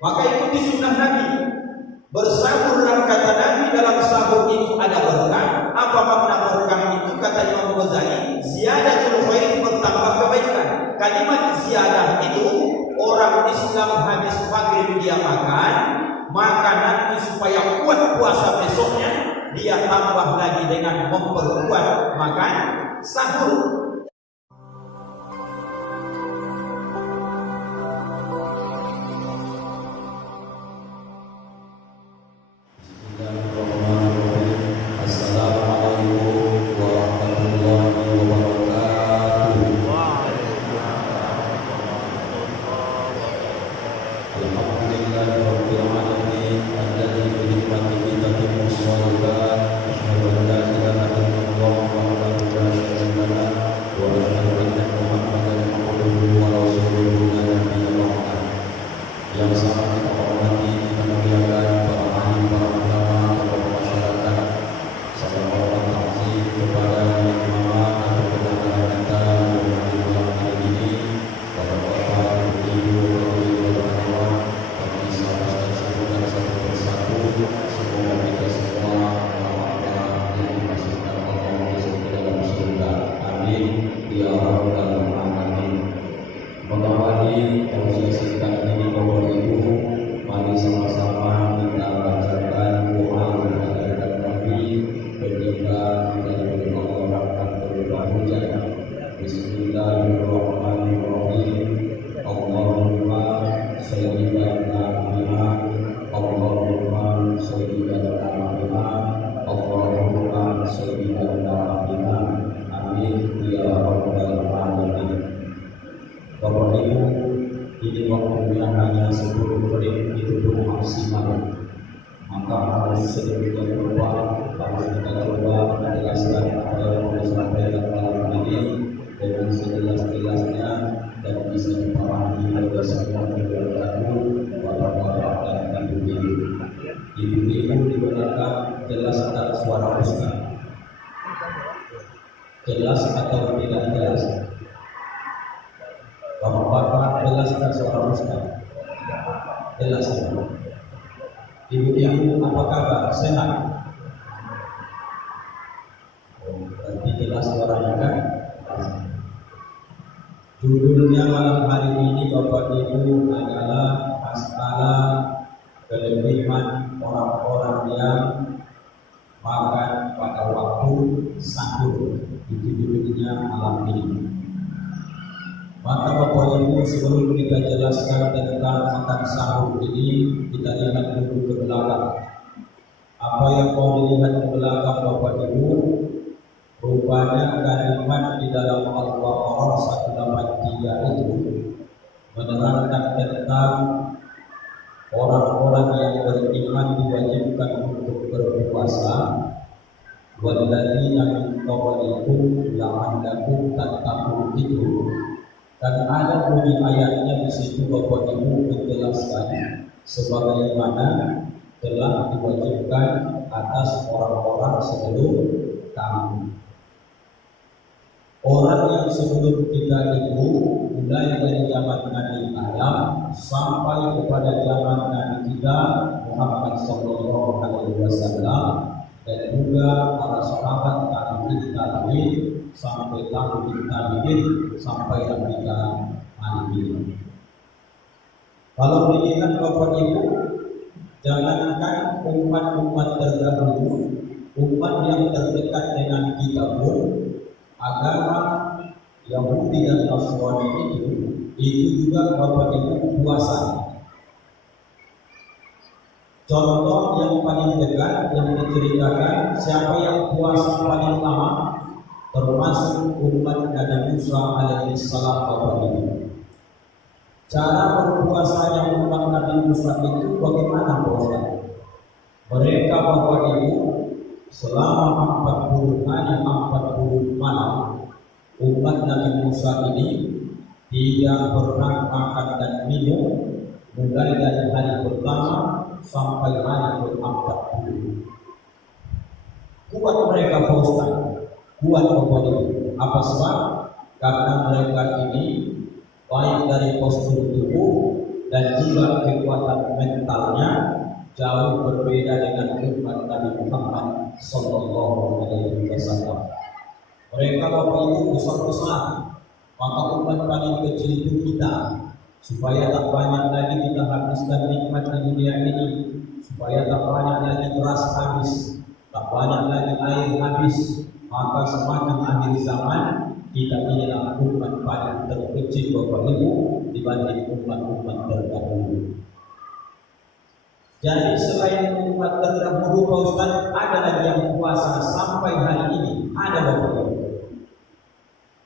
Maka ikuti sunnah Nabi. Bersahurlah kata Nabi, dalam sahur itu ada berkah. Apa makna berkah itu? Kata Imam Ghazali, ziyadatul khair, bertambah kebaikan. Kalimat ziyadah itu orang Islam habis maghrib dia makan, maka nanti supaya kuat puasa besoknya dia tambah lagi dengan memperkuat makan sahur. Jelas atau tidak jelas? Bapak-bapak, jelas atau suara ustaz? Jelas. Ibu-ibu, apa kabar? Sehat? Berarti jelas suaranya kan? Judulnya malam hari ini Bapak Ibu adalah masalah kelebihan orang-orang yang makan pada waktu sahur. Itu judulnya malam ini. Maka Bapak Ibu, sebelum kita jelaskan tentang makan sahur ini, kita lihat dulu ke belakang. Apa yang mau dilihat ke belakang Bapak Ibu? Rupanya kalimat di dalam Al-Baqarah 183 itu menerangkan tentang orang-orang yang beriman diwajibkan untuk berpuasa. Walladzina min qablikum la'allakum tattaqun itu. Dan ada bunyi ayatnya di situ Bapak Ibu menjelaskan sebagaimana telah diwajibkan atas orang-orang sebelum kami. Orang yang sebelum kita itu mulai dari zaman Nabi Adam sampai kepada zaman Nabi kita Muhammad sallallahu alaihi wasallam, dan juga para sahabat tabi'in sampai tabi'in sampai kita hari ini. Kalau dilihat Bapak Ibu, jangankan umat-umat terdahulu, umat yang terdekat dengan kita pun, agama Yahudi dan Nasrani itu juga Bapak Ibu puasa. Contoh yang paling dekat yang diceritakan, siapa yang puasa paling lama, termasuk umat Nabi Musa alaihi salam Bapak Ibu. Cara berpuasanya umat Nabi Musa itu bagaimana Bapak? Mereka Bapak Ibu selama 40 hari 40 malam, umat Nabi Musa ini tidak pernah makan dan minum mulai dari hari pertama sampai hari ke-40. Kuat mereka Ustaz, kuat Bapak Ibu. Apa sebab? Karena mereka ini baik dari postur tubuh dan juga kekuatan mentalnya jauh berbeda dengan umat Nabi Muhammad Sallallahu Alaihi Wasallam. Mereka Bapak Ibu besar-besar, maka umat paling kecil itu kita, supaya tak banyak lagi kita habiskan nikmat di dunia ini, supaya tak banyak lagi beras habis, tak banyak lagi air habis, maka semakin akhir zaman kita inilah umat paling terkecil Bapak Ibu dibanding umat-umat terdahulu. Jadi selain umat terdahulu Pak Ustaz, ada lagi yang puasa sampai hari ini, ada Bapak Ibu.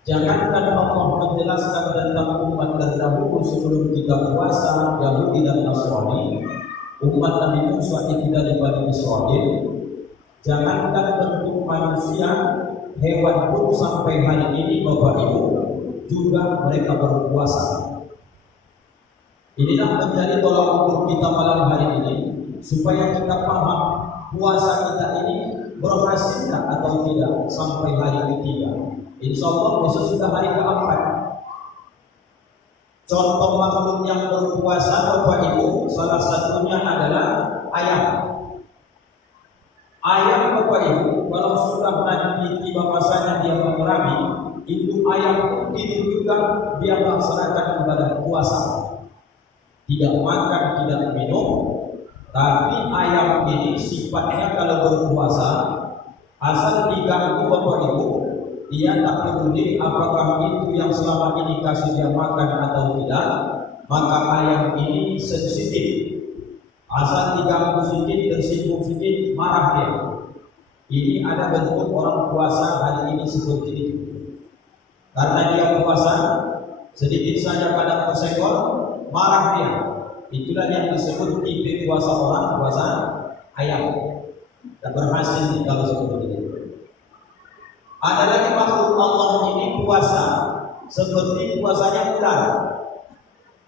Jangankan Allah menjelaskan tentang umat terdahulu sebelum kita puasa, Yahudi dan Nasrani, umat Nabi Musa itu dari Bani Israel. Jangankan bentuk manusia, hewan pun sampai hari ini Bapak Ibu juga mereka berpuasa. Inilah menjadi tolak ukur kita malam hari ini, supaya kita paham puasa kita ini berhasil atau tidak sampai hari ketiga. Insya Allah besok sudah hari keempat. Contoh makhluk yang berpuasa Bapak Ibu, salah satunya adalah ayam. Ayam Bapak Ibu, kalau sudah nanti tiba masanya dia mengerabi, itu ayam pun juga dia melaksanakan ibadah puasa. Tidak makan, tidak minum, tapi ayam ini sifatnya kalau berpuasa, asal diganggu Bapak Ibu, dia tak peduli apakah itu yang selama ini kasih dia makan atau tidak, maka ayam ini sensitif. Asal diganggu sedikit, tersinggung sedikit, marah dia. Ini ada bentuk orang puasa hari ini seperti itu. Karena dia puasa, sedikit saja kadang tersenggol, marah dia. Itulah yang disebut tipe puasa orang, puasa ayam. Dan berhasil kalau seperti itu. Ada lagi makhluk Allah ini puasa seperti puasanya ular.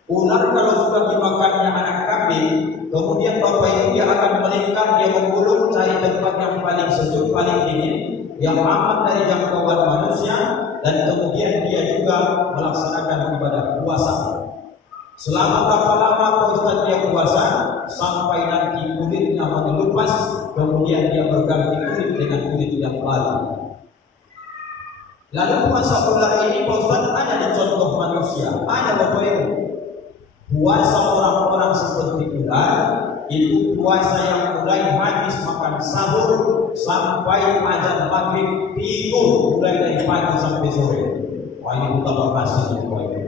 Ular kalau sudah dimakannya anak kambing, kemudian Bapak Ibu dia akan melingkar, dia menggulung cari tempat yang paling sejuk, paling dingin, yang aman dari jangkauan manusia, dan kemudian dia juga melaksanakan ibadah puasa. Selama berapa lama Pak Ustaz dia puasa? Sampai nanti kulitnya menyelupas, kemudian dia berganti kulit dengan kulit yang baru. Lalu puasa ular ini Pak Ustaz ada di contoh manusia, ada Bapak Ibu. Puasa orang-orang seperti ular itu puasa yang mulai habis makan sahur sampai azan maghrib, tidur mulai dari pagi sampai sore. Wah, ini bukan berhasil Bapak Ibu.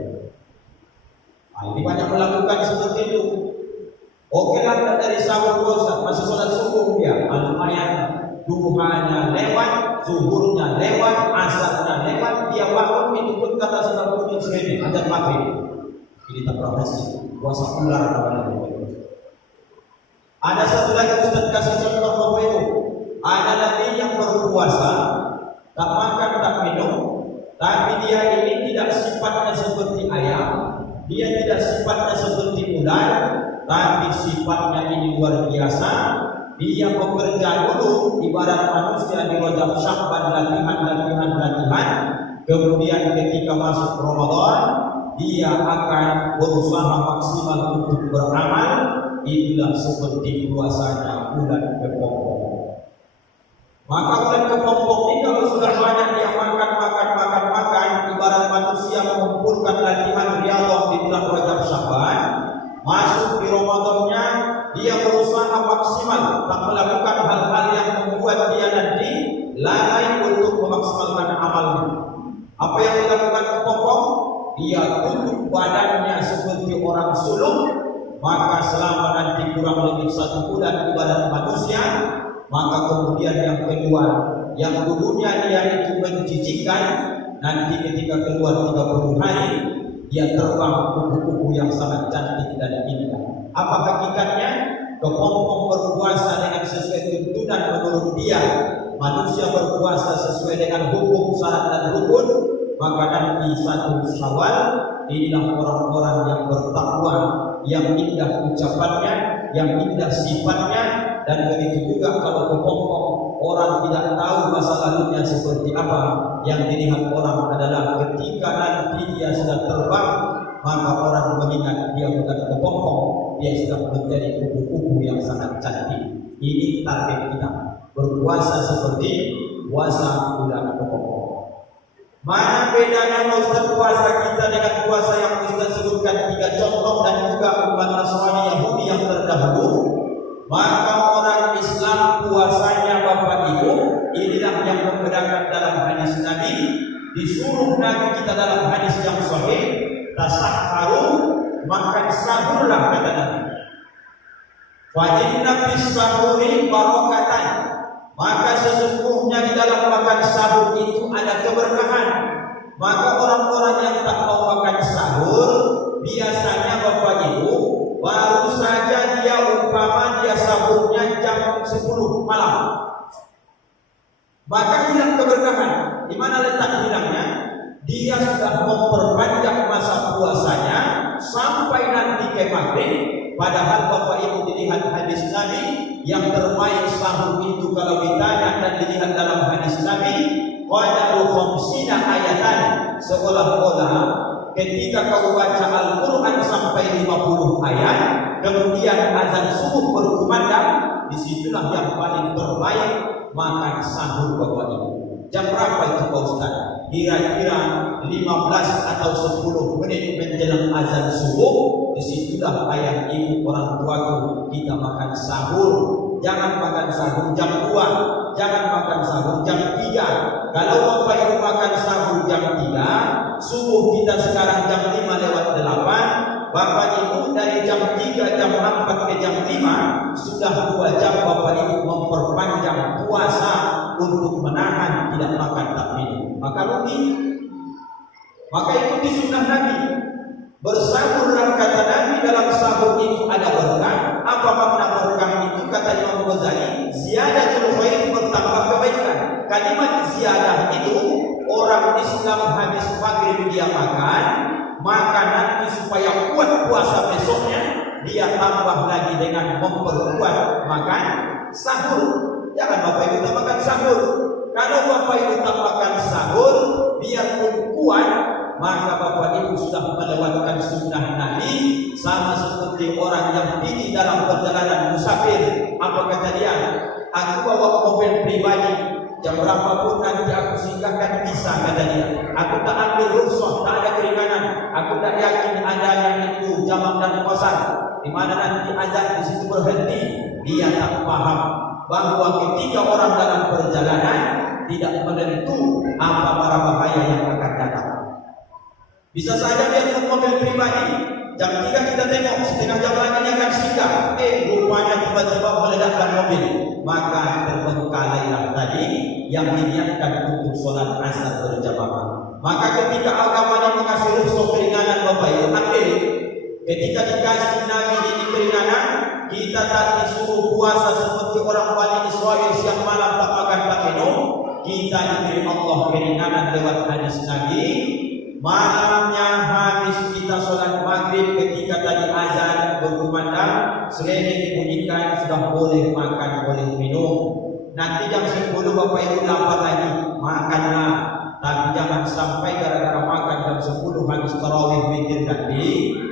Nah, ini banyak melakukan seperti itu. Oke lah dari sahur Ustaz masih sholat subuh dia, lumayan. Duhanya lewat, zuhurnya lewat, asarnya lewat, dia bangun itu pun kata sudah bunyi sendiri, azan maghrib. Ini tak berhasil. Puasa ular namanya. Ada satu lagi Ustaz kasih contoh Bapak Ibu. Ada lagi yang berpuasa, tak makan tak minum, tapi dia ini tidak sifatnya seperti ayam, dia tidak sifatnya seperti ular, tapi sifatnya ini luar biasa. Dia bekerja dulu ibarat manusia di Rajab Sya'ban, latihan. Kemudian ketika masuk Ramadan, dia akan berusaha maksimal untuk beramal. Itulah seperti puasanya bulan kepompong. Maka bulan kepompong ini kalau sudah banyak dia makan, ibarat manusia mengumpulkan latihan riyadhah di bulan Rajab Sya'ban, masuk di Ramadannya dia berusaha maksimal, tak melakukan hal-hal yang membuat dia nanti lalai untuk memaksimalkan amalnya. Apa yang dilakukan kepompong? Dia tutup badannya seperti orang sulung, maka selama nanti kurang lebih 1 bulan ibadat manusia, maka kemudian yang kedua, yang dulunya dia itu menjijikkan, nanti ketika keluar 30 hari, dia terbang kupu-kupu yang sangat cantik dan indah. Apa hakikatnya? Kepompong berpuasa dengan sesuai tuntunan menurut dia. Manusia berpuasa sesuai dengan hukum, syarat dan rukun. Maka nanti 1 Syawal inilah orang-orang yang bertakwa, yang indah ucapannya, yang indah sifatnya. Dan begitu juga kalau kepompong orang tidak tahu masa lalunya seperti apa, yang dilihat orang adalah ketika nanti dia sudah terbang, maka orang mengingat dia bukan kebohong, dia sudah menjadi kubu-kubu yang sangat cantik. Ini target kita, berpuasa seperti puasa bulan kebohong. Mana bedanya Ustaz puasa kita dengan puasa yang Ustaz sebutkan 3 contoh dan juga umat Nasrani Yahudi yang terdahulu? Maka orang Islam puasanya Bapak Ibu, inilah yang membedakan dalam hadis Nabi. Disuruh Nabi kita dalam hadis yang sahih, tasahharu, makan sahurlah kata Nabi. Fa inna fis sahuri barakatan, maka sesungguhnya di dalam makan sahur itu ada keberkahan. Maka orang-orang yang tak mau makan sahur, biasanya Bapak Ibu, baru saja dia umpama dia sahurnya jam 10 malam, maka hilang keberkahan. Di mana letak hilangnya? Dia sudah memperpanjang masa puasanya sampai nanti ke maghrib. Padahal Bapak Ibu dilihat hadis Nabi, yang terbaik sahur itu kalau ditanya dan dilihat dalam hadis Nabi, qadaru khamsina ayatan, seolah-olah ketika kau baca Al-Quran sampai 50 ayat, kemudian azan subuh berkumandang, disitulah yang paling terbaik makan sahur Bapak Ibu. Jam berapa itu Pak Ustaz? Kira-kira 15 atau 10 menit menjelang azan subuh. Disitulah ayah ibu orang tuaku kita makan sahur. Jangan makan sahur jam 2, jangan makan sahur jam 3. Kalau Bapak Ibu makan sahur jam 3, subuh kita sekarang jam 5 lewat 8. Bapak Ibu dari jam 3, jam 4 ke jam 5 sudah 2 jam Bapak Ibu memperpanjang puasa untuk menahan tidak makan tak minum. Maka rugi. Maka ikuti sunnah Nabi. Bersahurlah kata Nabi, dalam sahur itu ada berkah. Apa makna berkah itu? Kata Imam Ghazali, ziyadatul khair, bertambah kebaikan. Kalimat ziyadah itu orang Islam habis maghrib dia makan, maka nanti supaya kuat puasa besoknya dia tambah lagi dengan memperkuat makan sahur. Jangan Bapak Ibu tak makan sahur. Kalau Bapak Ibu tak makan sahur, biarpun kuat, maka Bapak Ibu sudah melewatkan sunnah Nabi. Sama seperti orang yang pergi dalam perjalanan musafir. Apa kata dia? Aku bawa mobil pribadi, jam berapapun nanti aku singgahkan bisa, kata dia. Aku tak ambil rukhsah, tak ada keringanan. Aku tak yakin ada yang itu jamak dan qasar, di mana nanti azan di situ berhenti. Dia tak paham bahwa ketika orang dalam perjalanan tidak menentu apa para bahaya yang akan datang. Bisa saja dia mobil pribadi, jam 3 kita tengok, setengah jam lagi dia akan singgah. Rupanya tiba-tiba meledakkan mobil. Maka terbengkalailah tadi yang diniatkan untuk sholat asar berjamaah. Maka ketika agama ini mengasih rukhsah keringanan Bapak Ibu, ambil. Ketika dikasih Nabi ini keringanan, kita tak disuruh puasa seperti orang Bani Israel siang malam tak makan tak minum. Kita diberi Allah keringanan lewat hadis Nabi. Malamnya habis kita sholat maghrib, ketika tadi azan berkumandang, serene dibunyikan, sudah boleh makan, boleh minum. Nanti jam 10 Bapak Ibu lapar lagi, makanlah. Tapi jangan sampai gara-gara makan jam 10 habis tarawih witir nanti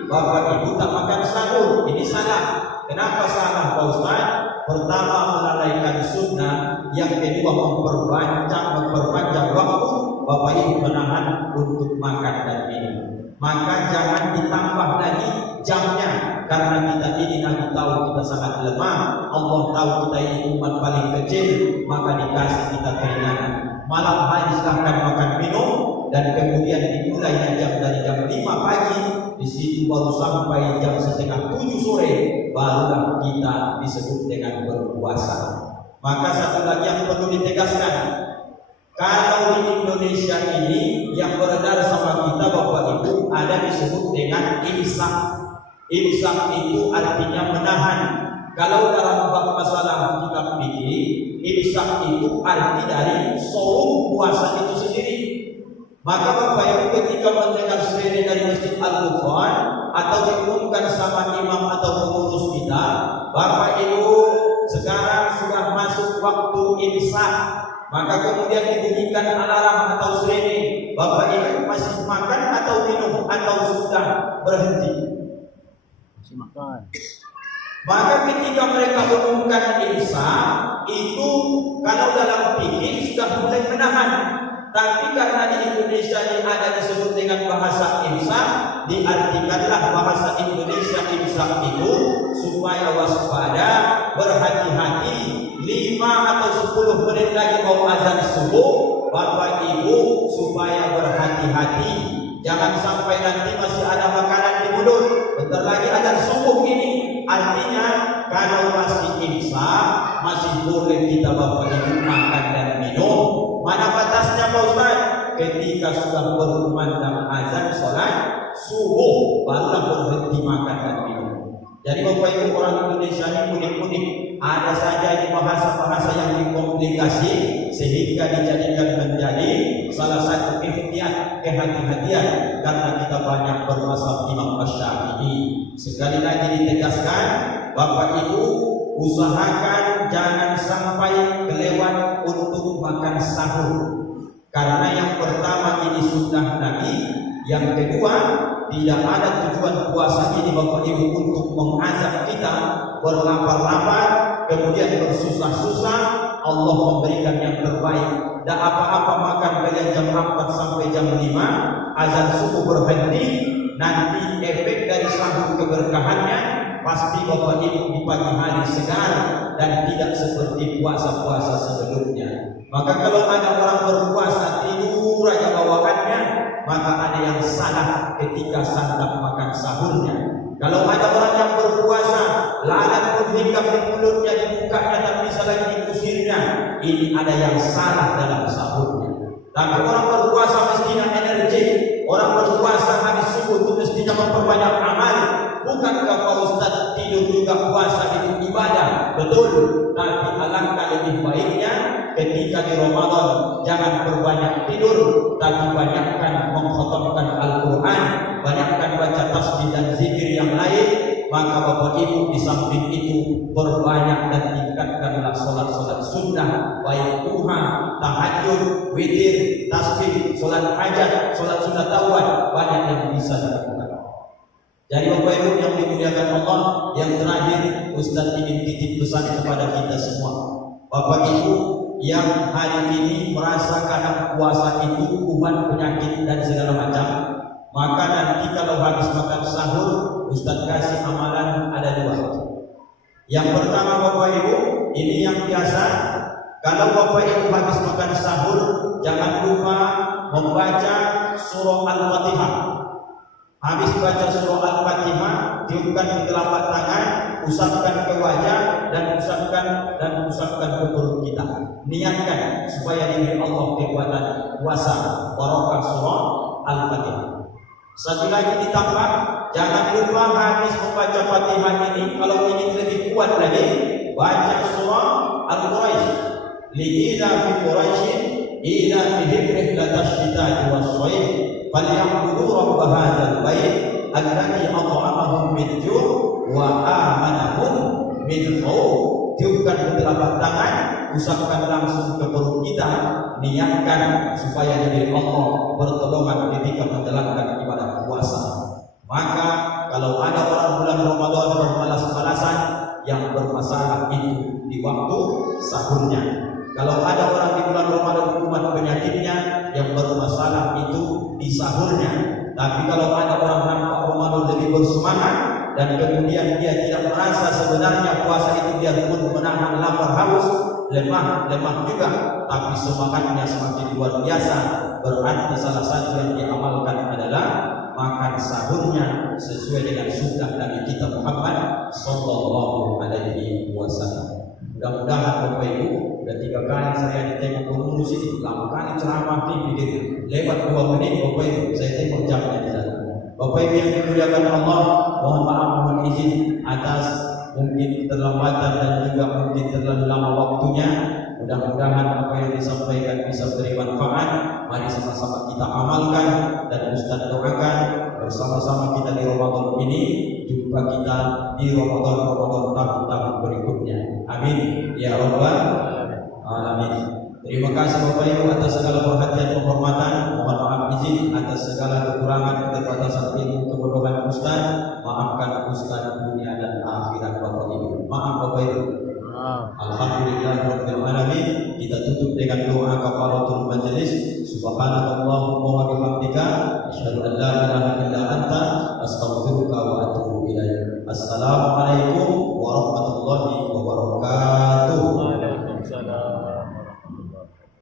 Bapak Ibu tak makan sahur. Ini salah. Kenapa salah Pak Ustaz? Pertama, melalaikan sunnah. Yang kedua, memperpanjang waktu Bapak Ibu menahan untuk makan dan minum. Maka jangan ditambah lagi jamnya, karena kita ini Nabi tahu kita sangat lemah. Allah tahu kita ini umat paling kecil, maka dikasih kita keringanan. Malam hari silahkan makan minum, dan kemudian dimulainya dari jam 5 pagi, di situ baru sampai jam setengah 7 sore, barulah kita disebut dengan berpuasa. Maka satu lagi yang perlu ditegaskan, kalau di Indonesia ini yang beredar sama kita Bapak Ibu ada disebut dengan imsak. Imsak itu artinya menahan. Kalau dalam bab masalah kitab fikih, imsak itu arti dari saum puasa itu sendiri. Maka Bapak Ibu ketika mendengar serene dari Masjid Al-Quran atau diumumkan sama imam atau pengurus kita, Bapak Ibu sekarang sudah masuk waktu imsak. maka kemudian dibunyikan alarm atau sirene, Bapak Ibu masih makan atau minum atau sudah berhenti? Masih makan. Maka ketika mereka umumkan imsak, itu kalau dalam fikih sudah mulai menahan. Tapi karena di Indonesia ini ada disebut dengan bahasa imsak, diartikanlah bahasa Indonesia imsak itu supaya waspada, berhati-hati. 5 atau 10 menit lagi mau azan subuh, Bapak Ibu supaya berhati-hati. Jangan sampai nanti masih ada makanan di mulut. Bentar lagi azan subuh ini. Artinya kalau masih imsak, masih boleh kita Bapak Ibu makan dan minum. Mana batasnya Pak Ustaz? Ketika sudah berkumandang azan sholat subuh, barulah berhenti makan dan minum. Jadi Bapak Ibu orang Indonesia ini unik-unik. Ada saja di bahasa-bahasa yang dikomplikasi sehingga dijadikan menjadi salah satu ikhtiar, kehati-hatian karena kita banyak bermazhab Imam Syafi'i. Sekali lagi ditegaskan, Bapak Ibu usahakan jangan sampai kelewat untuk makan sahur. Karena yang pertama ini sunnah Nabi, yang kedua tidak ada tujuan puasa ini Bapak Ibu untuk mengazab kita berlapar-lapar, kemudian bersusah-susah. Allah memberikan yang terbaik. Dan apa-apa makan kalian jam 4 sampai jam 5, azan subuh berhenti, nanti efek dari sahur keberkahannya pasti Bapak Ibu di pagi hari segar dan tidak seperti puasa-puasa sebelumnya. Maka kalau ada orang berpuasa tidur aja bawaannya, maka ada yang salah ketika santap makan sahurnya. Kalau ada orang yang berpuasa, lalat pun hinggap di mulutnya, di mukanya, tak bisa lagi diusirnya, ini ada yang salah dalam sahurnya. Tapi orang berpuasa mestinya energi. Orang berpuasa habis subuh itu mestinya memperbanyak amal. Bukankah Pak Ustaz tidur juga puasa itu ibadah? Betul. Tapi alangkah lebih baiknya ketika di Ramadan jangan berbanyak tidur, tapi banyakkan mengkhatamkan Al-Quran, banyakkan baca tasbih dan zikir yang lain. Maka Bapak Ibu di samping itu berbanyak dan tingkatkanlah solat-solat sunnah, baik duha, tahajud, witir, tasbih, solat hajat, solat sunat tawaf, banyak yang bisa dilakukan. Jadi Bapak Ibu yang dimuliakan Allah, yang terakhir Ustaz ingin titip pesan kepada kita semua. Bapak Ibu yang hari ini merasa karena puasa itu kuman penyakit dan segala macam, maka nanti kalau habis makan sahur, Ustaz kasih amalan ada 2. Yang pertama Bapak Ibu, ini yang biasa, kalau Bapak Ibu habis makan sahur, jangan lupa membaca surah Al-Fatihah. Habis baca surah Al-Fatihah, tiupkan di telapak tangan, usapkan ke wajah dan usapkan ke perut kita. Niatkan supaya diberi Allah kekuatan puasa barokah surah Al-Fatihah. Satu lagi ditambah, jangan lupa habis membaca Fatihah ini, kalau ingin lebih kuat lagi, baca surah Al-Quraisy. Li'ila fi Quraisyin ila fihim rihlatash shita'i was-shayf falyabudu rabb hadzal bait alladzi at'amahum min ju' wa amanahum min khauf. Tiupkan ke telapak tangan, usapkan langsung ke perut kita, niatkan supaya diri Allah pertolongan ketika menjalankan ibadah puasa. Maka kalau ada orang bulan Ramadan bermalas-malasan, yang bermasalah itu di waktu sahurnya. Kalau ada orang di bulan Ramadan kumat penyakitnya, yang bermasalah itu di sahurnya. Tapi kalau ada orang nampak Ramadan lebih bersemangat dan kemudian dia tidak merasa sebenarnya puasa itu biarpun menahan lapar haus, lemah juga, tapi semangatnya semakin luar biasa, berarti salah satu yang diamalkan adalah makan sahurnya sesuai dengan sunnah Nabi kita Muhammad sallallahu alaihi wasallam. Mudah-mudahan Bapak Ibu, udah 3 kali saya ditengok pengurus ini, 8 kali ceramah pikir lewat 2 menit Bapak Ibu, saya tengok jamnya di sana. Bapak Ibu yang dimuliakan Allah, mohon maaf, mohon izin atas mungkin keterlambatan dan juga mungkin terlalu lama waktunya. Mudah-mudahan apa yang disampaikan bisa beri manfaat. Mari sama-sama kita amalkan dan Ustaz doakan bersama-sama kita di Ramadan ini. Jumpa kita di Ramadan tahun-tahun berikutnya. Amin ya rabbal alamin. Terima kasih Bapak Ibu atas segala perhatian penghormatan. Mohon maaf izin atas segala kekurangan keterbatasan ilmu kebodohan Ustaz. Maafkan Ustaz dunia dan akhirat Bapak Ibu. Maaf Bapak Ibu. Alhamdulillahirabbil alamin. Kita tutup dengan doa kafaratul majelis. Subhanakallahumma wa bihamdika asyhadu an la ilaha illa anta astaghfiruka wa atubu ilaik. Assalamualaikum